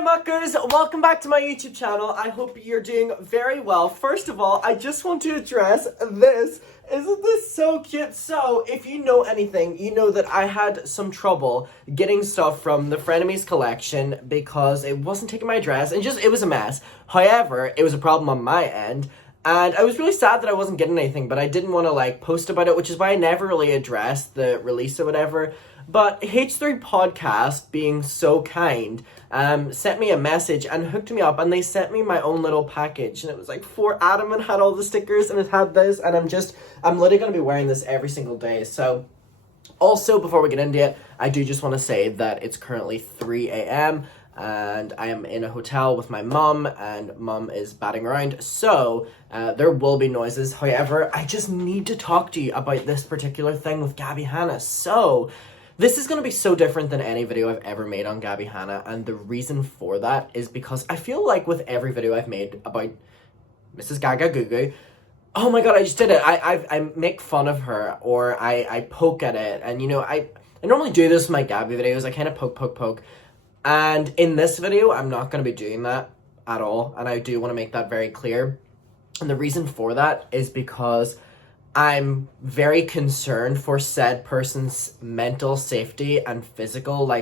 Hi muckers, welcome back to my YouTube channel. I hope you're doing very well. First of all, I just want to address this. Isn't this so cute? So, if you know anything, you know that I had some trouble getting stuff from the Frenemies collection because it wasn't taking my address and it was a mess. However, it was a problem on my end. And I was really sad that I wasn't getting anything, but I didn't want to post about it, which is why I never really addressed the release or whatever. But H3 Podcast, being so kind, sent me a message and hooked me up, and they sent me my own little package, and it was for Adam and had all the stickers, and it had this, and I'm literally going to be wearing this every single day. So also, before we get into it, I do just want to say that it's currently 3 a.m. and I am in a hotel with my mum, and mum is batting around, so there will be noises. However, I just need to talk to you about this particular thing with Gabbie Hanna. So this is going to be so different than any video I've ever made on Gabbie Hanna, and the reason for that is because I feel like with every video I've made about Mrs. Gaga Goo Goo, oh my god, I just did it. I make fun of her, or I poke at it, and I normally do this with my Gabbie videos. I kind of poke. And in this video, I'm not going to be doing that at all, and I do want to make that very clear. And the reason for that is because I'm very concerned for said person's mental safety and physical,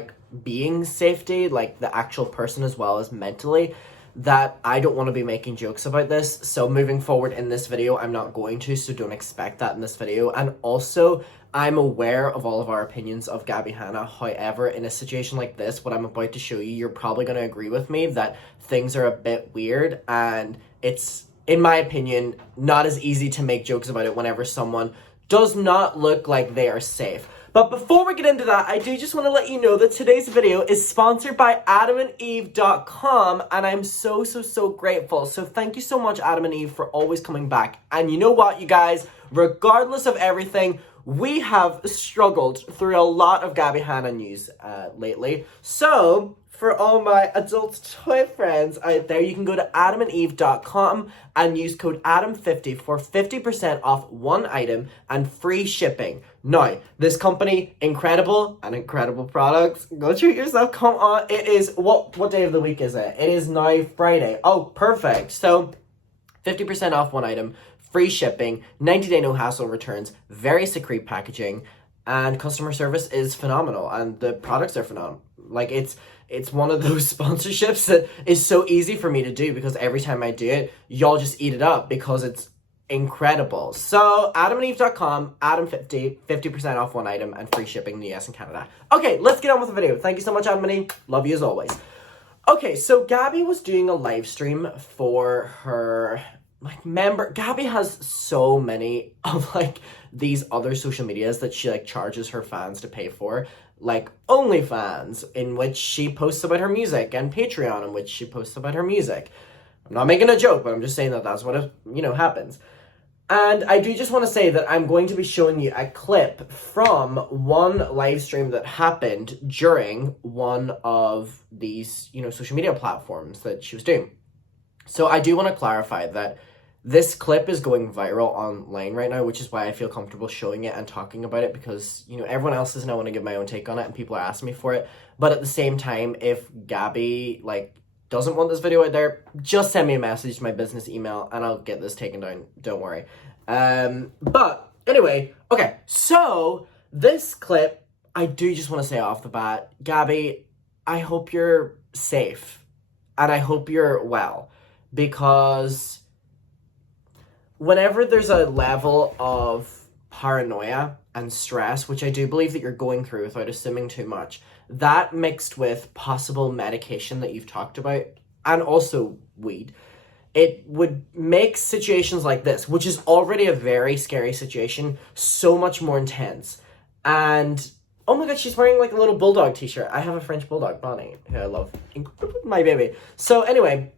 being safety, the actual person as well as mentally, that I don't want to be making jokes about this. So moving forward in this video, I'm not going to, so don't expect that in this video. And also, I'm aware of all of our opinions of Gabbie Hanna. However, in a situation like this, what I'm about to show you, you're probably going to agree with me that things are a bit weird, and it's, in my opinion, not as easy to make jokes about it whenever someone does not look like they are safe. But before we get into that, I do just want to let you know that today's video is sponsored by adamandeve.com, and I'm so grateful. So thank you so much, Adam and Eve, for always coming back. And you know what, you guys? Regardless of everything, we have struggled through a lot of Gabbie Hanna news lately. So for all my adult toy friends out there, you can go to adamandeve.com and use code ADAM50 for 50% off one item and free shipping. Now, this company, incredible products. Go treat yourself. Come on. It is, what day of the week is it? It is now Friday. Oh, perfect. So 50% off one item, free shipping, 90-day no hassle returns, very secret packaging, and customer service is phenomenal, and the products are phenomenal. It's one of those sponsorships that is so easy for me to do because every time I do it, y'all just eat it up because it's incredible. So, adamandeve.com, Adam50, 50% off one item, and free shipping in the US and Canada. Okay, let's get on with the video. Thank you so much, Adam and Eve. Love you as always. Okay, so Gabbie was doing a live stream for her member. Gabbie has so many of these other social medias that she charges her fans to pay for, like OnlyFans, in which she posts about her music, and Patreon, in which she posts about her music. I'm not making a joke, but I'm just saying that that's what happens. And I do just want to say that I'm going to be showing you a clip from one live stream that happened during one of these, social media platforms that she was doing. So I do want to clarify that this clip is going viral online right now, which is why I feel comfortable showing it and talking about it, because, everyone else doesn't want to give my own take on it and people are asking me for it. But at the same time, if Gabbie, doesn't want this video out there, just send me a message to my business email and I'll get this taken down. Don't worry. But anyway, okay, so this clip, I do just want to say off the bat, Gabbie, I hope you're safe and I hope you're well, because whenever there's a level of paranoia and stress, which I do believe that you're going through without assuming too much, that mixed with possible medication that you've talked about, and also weed, it would make situations like this, which is already a very scary situation, so much more intense. And oh my god, she's wearing a little bulldog t-shirt. I have a French bulldog, Bonnie, who I love. My baby. So anyway,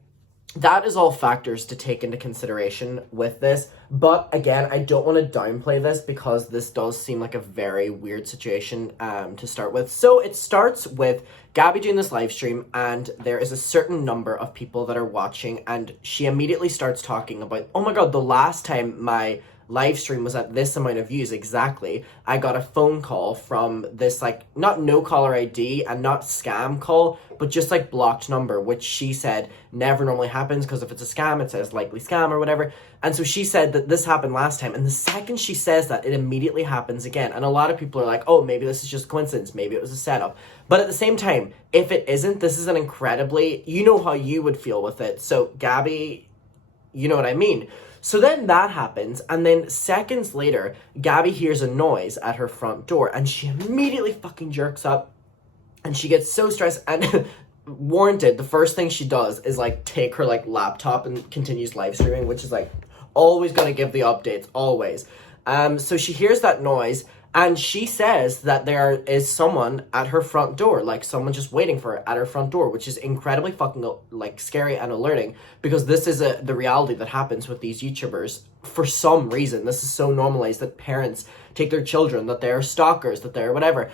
that is all factors to take into consideration with this. But again, I don't want to downplay this because this does seem like a very weird situation to start with. So it starts with Gabbie doing this live stream, and there is a certain number of people that are watching, and she immediately starts talking about, oh my god, the last time my live stream was at this amount of views exactly, I got a phone call from this, like, not no caller ID and not scam call, but just like blocked number, which she said never normally happens, because if it's a scam, it says likely scam or whatever. And so she said that this happened last time, and the second she says that, it immediately happens again. And a lot of people are like, oh, maybe this is just coincidence, maybe it was a setup. But at the same time, if it isn't, this is an incredibly, you know how you would feel with it. So Gabbie, you know what I mean. So then that happens, and then seconds later, Gabbie hears a noise at her front door, and she immediately fucking jerks up, and she gets so stressed, and warranted, the first thing she does is, like, take her, like, laptop and continues live streaming, which is, like, always gonna give the updates, always. So she hears that noise, and she says that there is someone at her front door, like someone just waiting for her at her front door, which is incredibly fucking, like, scary and alerting, because this is the reality that happens with these YouTubers for some reason. This is so normalized that parents take their children, that they're stalkers, that they're whatever.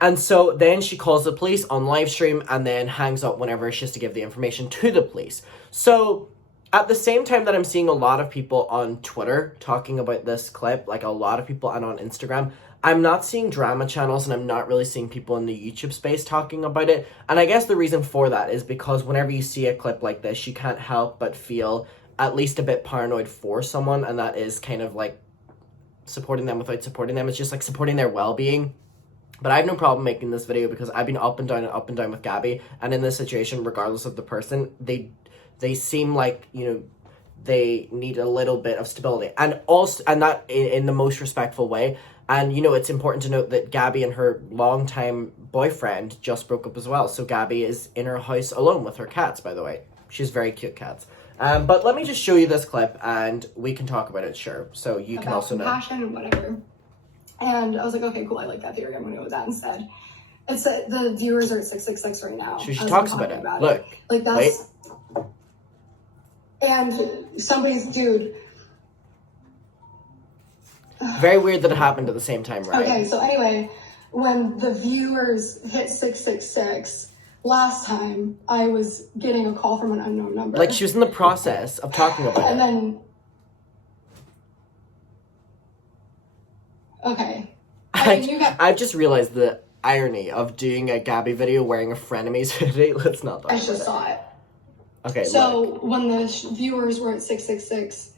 And so then she calls the police on live stream and then hangs up whenever she has to give the information to the police. So at the same time that I'm seeing a lot of people on Twitter talking about this clip, like a lot of people, and on Instagram, I'm not seeing drama channels, and I'm not really seeing people in the YouTube space talking about it. And I guess the reason for that is because whenever you see a clip like this, you can't help but feel at least a bit paranoid for someone, and that is kind of like supporting them without supporting them. It's just like supporting their well-being. But I have no problem making this video because I've been up and down with Gabbie, and in this situation, regardless of the person, they seem like, you know, they need a little bit of stability, and also, and that in the most respectful way. And, you know, it's important to note that Gabbie and her longtime boyfriend just broke up as well. So Gabbie is in her house alone with her cats, by the way. She's very cute cats. But let me just show you this clip and we can talk about it, sure. So you can also know. Passion and whatever. And I was like, okay, cool, I like that theory. I'm going to go with that instead. It's the viewers are at 666 right now. She talks about it. Look. Like, that's... Wait. And somebody's... Dude... Very weird that it happened at the same time, right? Okay, so anyway, when the viewers hit 666, last time I was getting a call from an unknown number. Like, she was in the process of talking about it. And then... Okay. I've just realized the irony of doing a Gabbie video wearing a frenemies hoodie. Let's not talk about it. I just saw it. Okay, so look. When the viewers were at 666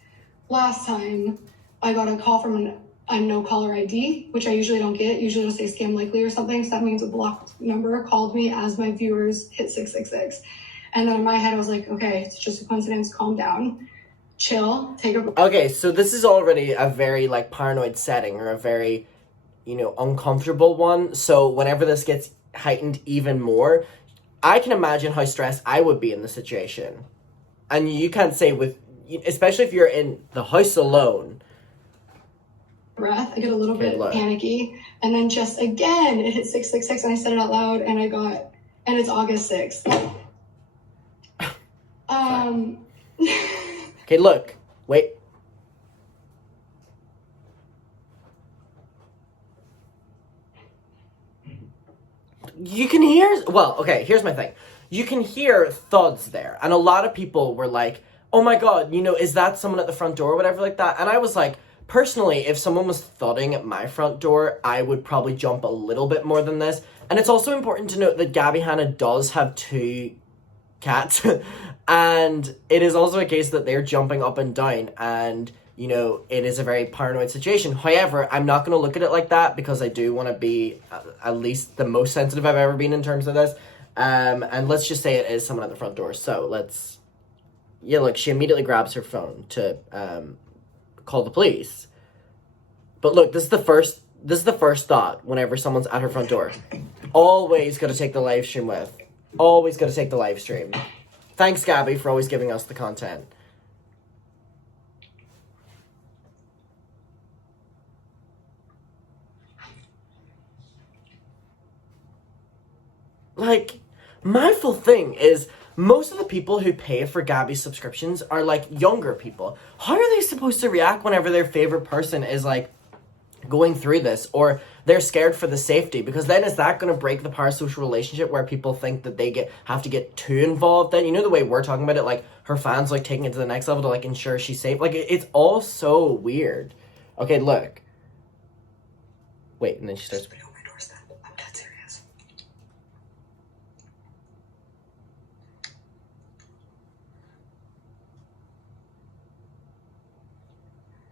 last time, I got a call from an unknown caller ID, which I usually don't get. Usually it'll say scam likely or something. So that means a blocked number called me as my viewers hit 666. And then in my head, I was like, okay, it's just a coincidence. Calm down. Chill. Take a... Okay, so this is already a very, like, paranoid setting, or a very, you know, uncomfortable one. So whenever this gets heightened even more, I can imagine how stressed I would be in the situation. And you can't say with... Especially if you're in the house alone... breath. I get a little bit panicky, and then just again it hit 666, and I said it out loud, and and it's August 6th. Okay, look, wait. You can hear, well, okay, here's my thing. You can hear thuds there, and a lot of people were like, oh my god, you know, is that someone at the front door or whatever like that? And I was like, personally, if someone was thudding at my front door, I would probably jump a little bit more than this. And it's also important to note that Gabbie Hanna does have 2 cats. And it is also a case that they're jumping up and down. And, you know, it is a very paranoid situation. However, I'm not going to look at it like that, because I do want to be at least the most sensitive I've ever been in terms of this. And let's just say it is someone at the front door. So let's... Yeah, look, she immediately grabs her phone to... call the police. But look, this is the first thought whenever someone's at her front door. Always gotta take the live stream with. Always gotta take the live stream. Thanks, Gabbie, for always giving us the content. Like, my full thing is... Most of the people who pay for Gabbie's subscriptions are, like, younger people. How are they supposed to react whenever their favorite person is, like, going through this, or they're scared for the safety, because then is that going to break the parasocial relationship where people think that they have to get too involved? Then, you know, the way we're talking about it, like her fans like taking it to the next level to like ensure she's safe. Like it's all so weird. Okay, look. Wait, and then she starts. On my doorstep. I'm dead serious.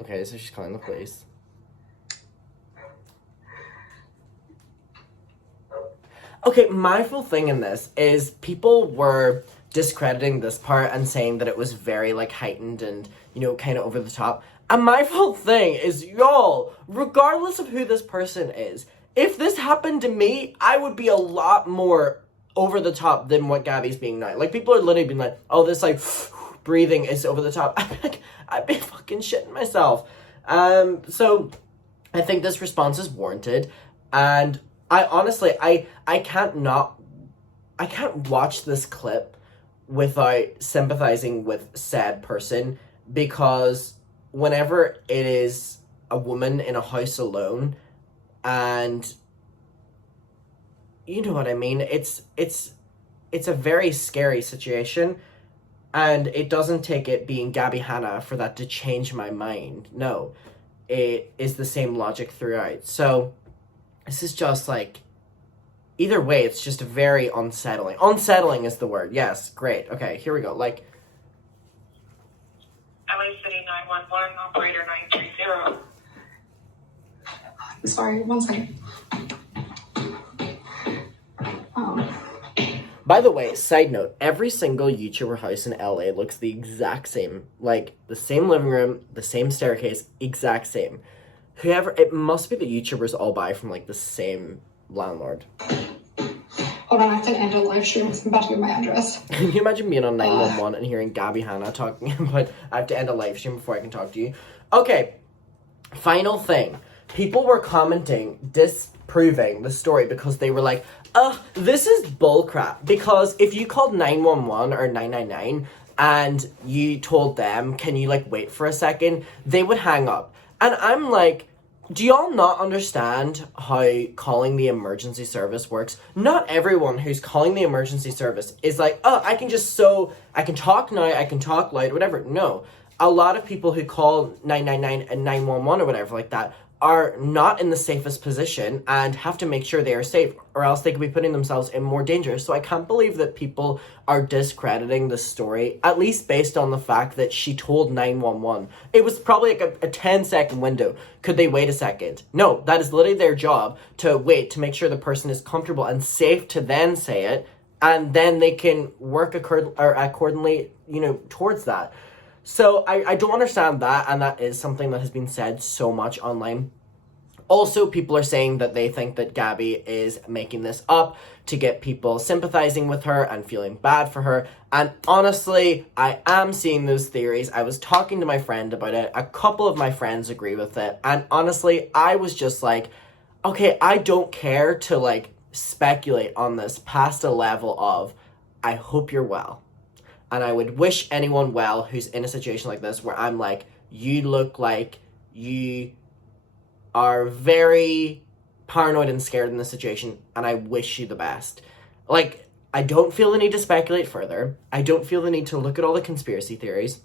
Okay, so she's calling the police. Okay, my full thing in this is people were discrediting this part and saying that it was very, like, heightened and, you know, kind of over the top. And my full thing is, y'all, regardless of who this person is, if this happened to me, I would be a lot more over the top than what Gabbie's being now. Like, people are literally being like, oh, this, like, breathing is over the top. I'd be fucking shitting myself. So I think this response is warranted, and I honestly, I can't watch this clip without sympathizing with said person, because whenever it is a woman in a house alone, and you know what I mean, it's a very scary situation, and it doesn't take it being Gabbie Hanna for that to change my mind. No, it is the same logic throughout. So this is just like, either way, it's just very unsettling. Unsettling is the word. Yes, great. Okay, here we go. Like, LA City 911, operator 930. Sorry, one second. by the way, side note, every single YouTuber house in LA looks the exact same. Like, the same living room, the same staircase, exact same. It must be the YouTubers all buy from, like, the same landlord. Hold on, I have to end a live stream because I'm about to give my address. Can you imagine being on 911 and hearing Gabbie Hanna talking about, I have to end a live stream before I can talk to you? Okay, final thing. People were commenting, disproving the story because they were like, this is bullcrap. Because if you called 911 or 999 and you told them, can you, like, wait for a second, they would hang up. And I'm like, do y'all not understand how calling the emergency service works? Not everyone who's calling the emergency service is like, I can talk now, I can talk loud, whatever. No. A lot of people who call 999 and 911 or whatever like that are not in the safest position and have to make sure they are safe, or else they could be putting themselves in more danger. So I can't believe that people are discrediting the story, at least based on the fact that she told 911. It was probably like a 10-second window. Could they wait a second? No, that is literally their job, to wait to make sure the person is comfortable and safe to then say it, and then they can work accordingly, towards that. So I don't understand that, and that is something that has been said so much online. Also, people are saying that they think that Gabbie is making this up to get people sympathizing with her and feeling bad for her. And honestly, I am seeing those theories. I was talking to my friend about it. A couple of my friends agree with it. And honestly, I was just like, okay, I don't care to, like, speculate on this past a level of, I hope you're well. And I would wish anyone well who's in a situation like this where I'm like, you look like you are very paranoid and scared in this situation, and I wish you the best. Like, I don't feel the need to speculate further. I don't feel the need to look at all the conspiracy theories.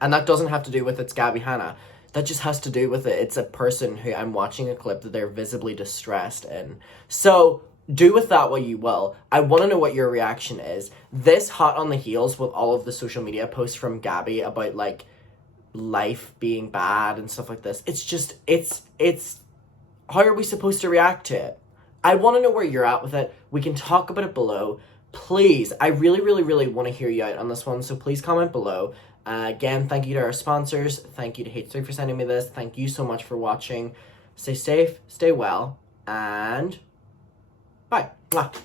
And that doesn't have to do with it's Gabbie Hanna. That just has to do with it's a person who I'm watching a clip that they're visibly distressed in. So do with that what you will. I want to know what your reaction is. This hot on the heels with all of the social media posts from Gabbie about, like, life being bad and stuff like this. It's just, it's how are we supposed to react to it? I want to know where you're at with it. We can talk about it below. Please, I really, really, really want to hear you out on this one, so please comment below. Again, thank you to our sponsors. Thank you to H3 for sending me this. Thank you so much for watching. Stay safe, stay well, and bye. Mwah.